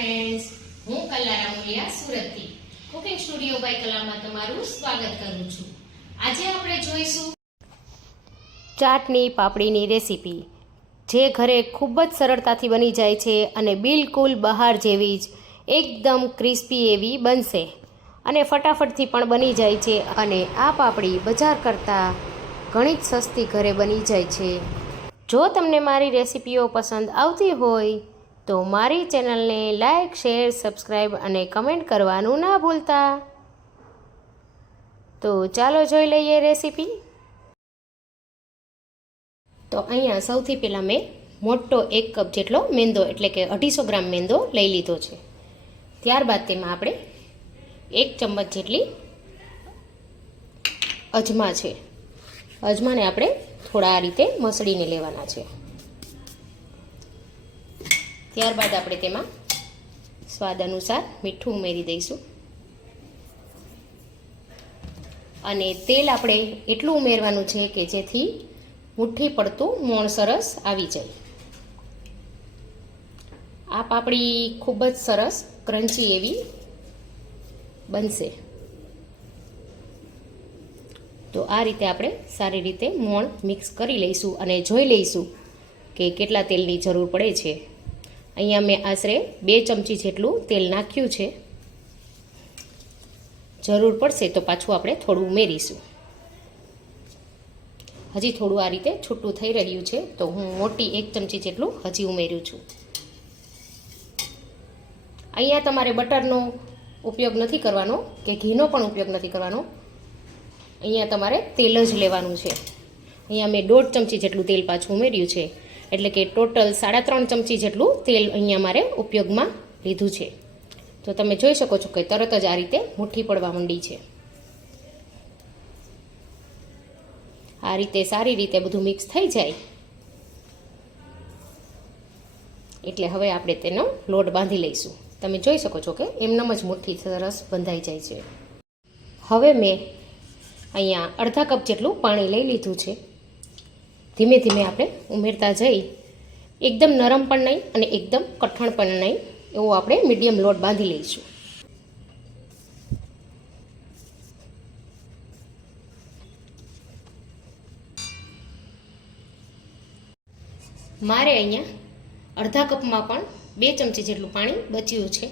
Friends હું કલારા મુલિયા સુરતથી. Cooking studio by કલામાં તમારું સ્વાગત કરું છું. આજે આપણે જોઈશું ચાટની પાપડીની રેસીપી, જે ઘરે ખૂબ જ સરળતાથી બની જાય છે અને બિલકુલ બહાર જેવી જ એકદમ ક્રિસ્પી એવી બનશે. અને ફટાફટથી પણ બની જાય છે અને આ પાપડી બજાર કરતાં ઘણી જ સસ્તી ઘરે બની જાય છે. જો તમને મારી રેસીપીઓ પસંદ આવતી હોય તો મારી ચેનલને લાઇક શેર સબસ્ક્રાઈબ અને કમેન્ટ કરવાનું ના ભૂલતા. તો ચાલો જોઈ લઈએ રેસીપી. તો અહીંયા સૌથી પહેલાં મેં મોટો એક કપ જેટલો મેંદો, એટલે કે અઢીસો ગ્રામ મેંદો લઈ લીધો છે. ત્યારબાદ તેમાં આપણે એક ચમચ જેટલી અજમા છે. અજમાને આપણે થોડા આ રીતે મસળીને લેવાના છે. ત્યારબાદ આપણે તેમાં સ્વાદ અનુસાર મીઠું ઉમેરી દઈશું. અને તેલ આપણે એટલું ઉમેરવાનું છે કે જેથી મુઠ્ઠી પડતું મોણ સરસ આવી જાય. આ પાપડી ખૂબ જ સરસ ક્રન્ચી એવી બનશે. તો આ રીતે આપણે સારી રીતે મોણ મિક્સ કરી લઈશું અને જોઈ લઈશું કે કેટલા તેલની જરૂર પડે છે. અહીંયા મેં આશરે બે ચમચી જેટલું તેલ નાખ્યું છે. જરૂર પડશે તો પાછું આપણે થોડું ઉમેરીશું. હજી થોડું આ રીતે છૂટું થઈ રહ્યું છે, તો હું મોટી એક ચમચી જેટલું હજી ઉમેર્યું છું. અહીંયા તમારે બટરનો ઉપયોગ નથી કરવાનો કે ઘીનો પણ ઉપયોગ નથી કરવાનો. અહીંયા તમારે તેલ જ લેવાનું છે. અહીંયા મેં દોઢ ચમચી જેટલું તેલ પાછું ઉમેર્યું છે. એટલે કે ટોટલ સાડા ત્રણ ચમચી જેટલું તેલ અહીંયા મારે ઉપયોગમાં લીધું છે. તો તમે જોઈ શકો છો કે તરત જ આ રીતે મુઠ્ઠી પડવા માંડી છે. આ રીતે સારી રીતે બધું મિક્સ થઈ જાય. એટલે હવે આપણે તેનો લોટ બાંધી લઈશું. તમે જોઈ શકો છો કે એમનામ જ મુઠ્ઠી સરસ બંધાઈ જાય છે. હવે મેં અહીંયા અડધા કપ જેટલું પાણી લઈ લીધું છે. ધીમે ધીમે આપણે ઉમેરતા જઈ. એકદમ નરમ પણ નહીં અને એકદમ કઠણ પણ નહીં એવો આપણે મીડિયમ લોટ બાંધી લઈશું. મારે અહીંયા અડધા કપમાં પણ બે ચમચી જેટલું પાણી બચ્યું છે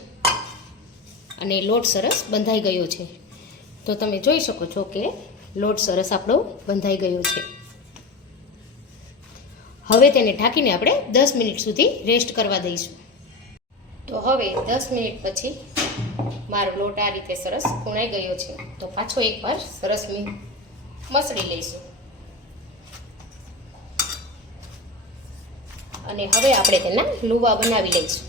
અને લોટ સરસ બંધાઈ ગયો છે. તો તમે જોઈ શકો છો કે લોટ સરસ આપણો બંધાઈ ગયો છે. હવે તેને ઢાંકીને આપણે દસ મિનિટ સુધી રેસ્ટ કરવા દઈશું. તો હવે દસ મિનિટ પછી મારો લોટ આ રીતે સરસ ખૂણાઈ ગયો છે. તો પાછો એકવાર સરસ મસળી લઈશું. અને હવે આપણે તેના લુવા બનાવી લઈશું.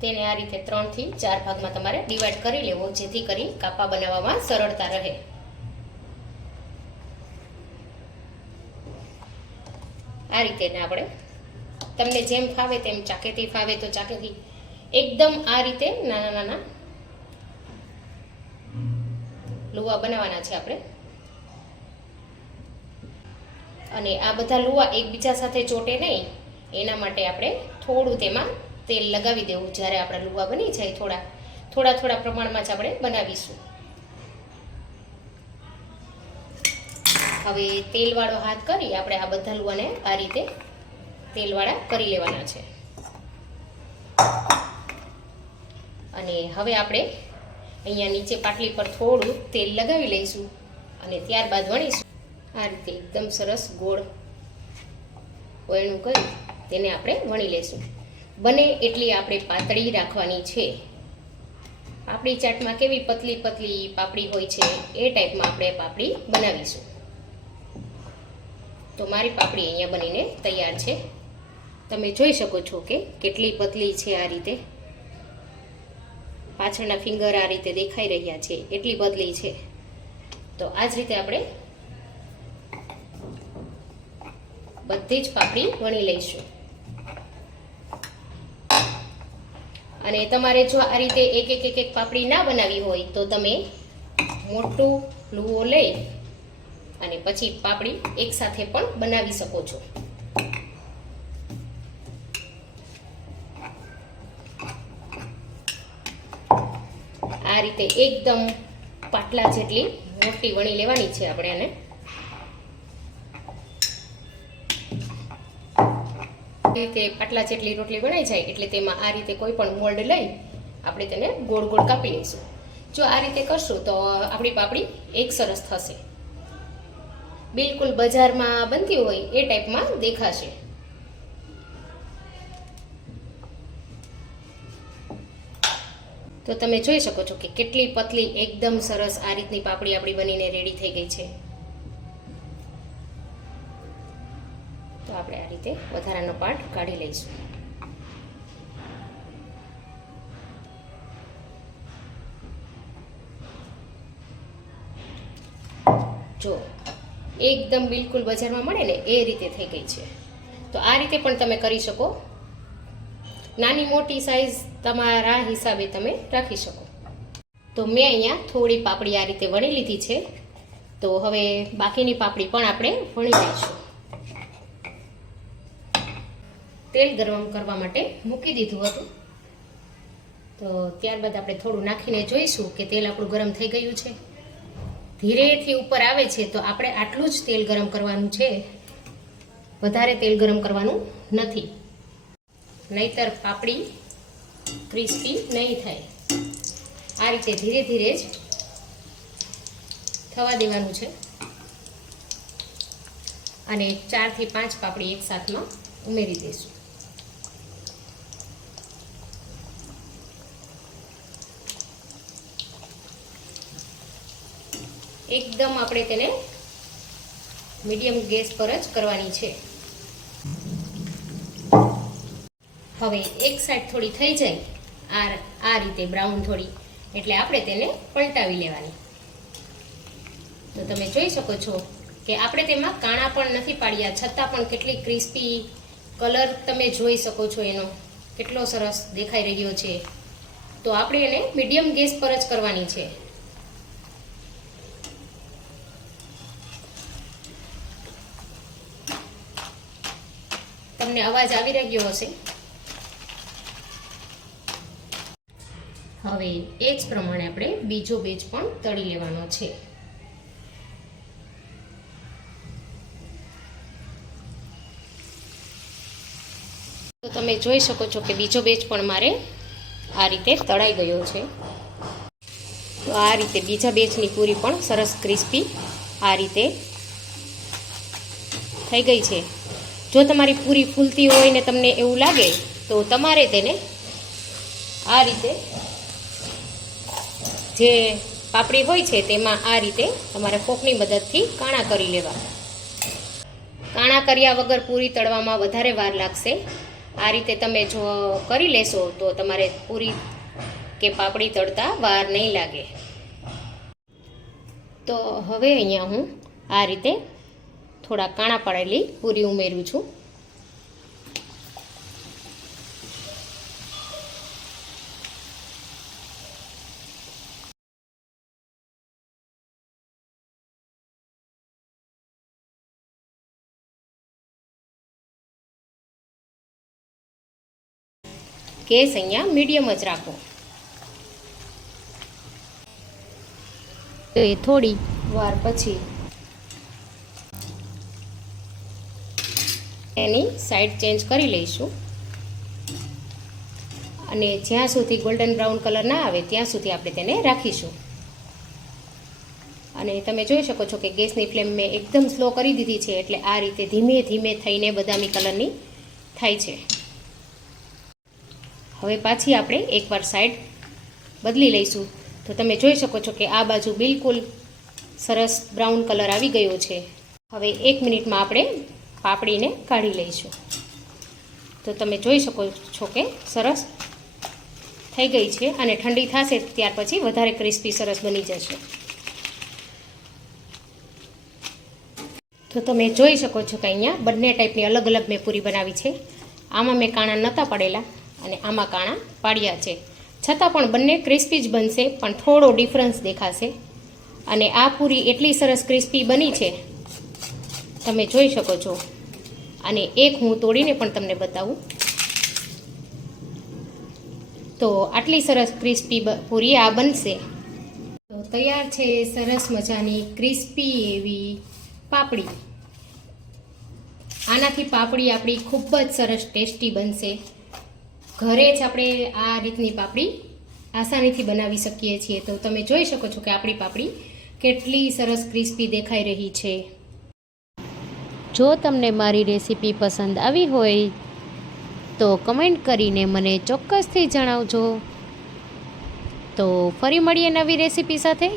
તેને આ રીતે ત્રણથી ચાર ભાગમાં તમારે ડિવાઈડ કરી લેવો, જેથી કરી કાપા બનાવવામાં સરળતા રહે. આ રીતે આપણે તમને જેમ ફાવે તેમ ચાકેથી ફાવે તો ચાકેથી એકદમ આ રીતે નાના નાના લુવા બનાવવાના છે આપણે. અને આ બધા લુવા એકબીજા સાથે ચોટે નહીં, એના માટે આપણે થોડું તેમાં તેલ લગાવી દેવું જ્યારે આપણા લુવા બની જાય થોડા થોડા થોડા પ્રમાણમાં જ આપણે બનાવીશું. હવે તેલવાળો હાથ કરી આપણે આ બધા લુવાને આ રીતે તેલવાળા કરી લેવાના છે. અને હવે આપણે અહીંયા નીચે પાટલી પર થોડું તેલ લગાવી લઈશું અને ત્યારબાદ વણીશું. આ રીતે એકદમ સરસ ગોળ ઓયણું કરી તેને આપણે વણી લઈશું. બને એટલી આપણે પાતળી રાખવાની છે. પાપડી ચાટમાં કેવી પતલી પતલી પાપડી હોય છે એ ટાઈપમાં આપણે પાપડી બનાવીશું. તો મારી પાપડી અહીંયા બનીને તૈયાર છે. તમે જોઈ શકો છો કે કેટલી પતલી છે આ રીતે. પાછળના ફિંગર આ રીતે દેખાઈ રહ્યા છે એટલી બદલી છે. તો આ જ રીતે આપણે બધી જ પાપડી વણી લઈશું. અને તમારે જો આ રીતે એક એક એક એક પાપડી ના બનાવી હોય તો તમે મોટું લુઓ લઈ અને પછી પાપડી એકસાથે પણ બનાવી શકો છો. આ રીતે એકદમ પાટલા જેટલી મોટી વણી લેવાની છે આપણે આને. રીતે આટલા જેટલી રોટલી બનાવી જાય એટલે તેમાં આ રીતે કોઈ પણ મોલ્ડ લઈ આપણે તેને ગોળ ગોળ કાપી લઈશું. જો આ રીતે કરશું તો આપણી પાપડી એક સરસ થશે. બિલકુલ બજારમાં બનતી હોય એ ટાઈપમાં દેખાશે. તો તમે જોઈ શકો છો કે કેટલી પતલી, એકદમ સરસ આ રીતની પાપડી આપણી બનીને રેડી થઈ ગઈ છે. રીતે વધારાનો પાર્ટ કાઢી લઈશું. જો, એકદમ બિલકુલ બજારમાં મળે ને એ રીતે થઈ ગઈ છે. તો આ રીતે પણ તમે કરી શકો. નાની મોટી સાઈઝ તમારા હિસાબે તમે રાખી શકો. તો મેં અહીંયા થોડી પાપડી આ રીતે વણી લીધી છે. તો હવે બાકીની પાપડી પણ આપણે વણી લઈશું. તેલ ગરમ કરવા માટે મૂકી દીધું હતું. તો ત્યારબાદ આપણે થોડું નાખીને જોઈશું કે તેલ આપણું ગરમ થઈ ગયું છે. ધીરેથી ઉપર આવે છે તો આપણે આટલું જ તેલ ગરમ કરવાનું છે. વધારે તેલ ગરમ કરવાનું નથી. નહીતર પાપડી ક્રિસ્પી નહીં થાય. આ રીતે ધીરે ધીરે જ થવા દેવાનું છે. અને ચારથી પાંચ પાપડી એક સાથમાં ઉમેરી દઈશું. એકદમ આપણે તેને મીડિયમ ગેસ પર જ કરવાની છે. હવે એક સાઈડ થોડી થઈ જાય, આ આ રીતે બ્રાઉન થોડી, એટલે આપણે તેને પલટાવી લેવાની. તો તમે જોઈ શકો છો કે આપણે તેમાં કાણા પણ નથી પાડ્યા, છતાં પણ કેટલી ક્રિસ્પી કલર તમે જોઈ શકો છો એનો. કેટલો સરસ દેખાઈ રહ્યો છે. તો આપણે એને મીડિયમ ગેસ પર જ કરવાની છે. તમને અવાજ આવી રહ્યો હશે. હવે એ જ પ્રમાણે આપણે બીજો બેચ પણ તળી લેવાનો છે. તો તમે જોઈ શકો છો કે બીજો બેચ પણ મારે આ રીતે તળાઈ ગયો છે. તો આ રીતે બીજા બેચની પૂરી પણ સરસ ક્રિસ્પી આ રીતે થઈ ગઈ છે. જો તમારી પૂરી ફૂલતી હોય ને તમને એવું લાગે, તો તમારે તેને આ રીતે જે પાપડી હોય છે તેમાં આ રીતે તમારે ફોકની મદદથી કાણા કરી લેવા. કાણા કર્યા વગર પૂરી તળવામાં વધારે વાર લાગશે. આ રીતે તમે જો કરી લેશો, તો તમારે પૂરી કે પાપડી તળતા વાર નહીં લાગે. તો હવે અહીંયા હું આ રીતે થોડા કાણા પાડેલી પૂરી ઉમેરું છું. ગેસ અહીંયા મીડિયમ જ રાખો. થોડી વાર પછી એની સાઈડ ચેન્જ કરી લઈશું. અને જ્યાં સુધી ગોલ્ડન બ્રાઉન કલર ના આવે, ત્યાં સુધી આપણે તેને રાખીશું. અને તમે જોઈ શકો છો કે ગેસની ફ્લેમ મેં એકદમ સ્લો કરી દીધી છે, એટલે આ રીતે ધીમે ધીમે થઈને બદામી કલરની થાય છે. હવે પાછી આપણે એકવાર સાઈડ બદલી લઈશું. તો તમે જોઈ શકો છો કે આ બાજુ બિલકુલ સરસ બ્રાઉન કલર આવી ગયો છે. હવે એક મિનિટમાં આપણે પાપડીને કાઢી લઈશું. તો તમે જોઈ શકો છો કે સરસ થઈ ગઈ છે અને ઠંડી થશે ત્યાર પછી વધારે ક્રિસ્પી સરસ બની જશે. તો તમે જોઈ શકો છો કે અહીંયા બંને ટાઈપની અલગ અલગ મેં પૂરી બનાવી છે. આમાં મેં કાણા નહોતા પડેલા અને આમાં કાણા પાડ્યા છે. છતાં પણ બંને ક્રિસ્પી જ બનશે, પણ થોડો ડિફરન્સ દેખાશે. અને આ પૂરી એટલી સરસ ક્રિસ્પી બની છે તમે જોઈ શકો છો. અને એક હું તોડીને પણ તમને બતાવું. તો આટલી સરસ ક્રિસ્પી પૂરી આ બનશે. તો તૈયાર છે સરસ મજાની ક્રિસ્પી એવી પાપડી. આનાથી પાપડી આપણી ખૂબ જ સરસ ટેસ્ટી બનશે. ઘરે જ આપણે આ રીતની પાપડી આસાનીથી બનાવી શકીએ છીએ. તો તમે જોઈ શકો છો કે આપણી પાપડી કેટલી સરસ ક્રિસ્પી દેખાઈ રહી છે. જો તમને મારી રેસીપી પસંદ આવી હોય, તો કમેન્ટ કરીને મને ચોક્કસથી જણાવજો. તો ફરી મળીએ નવી રેસીપી સાથે.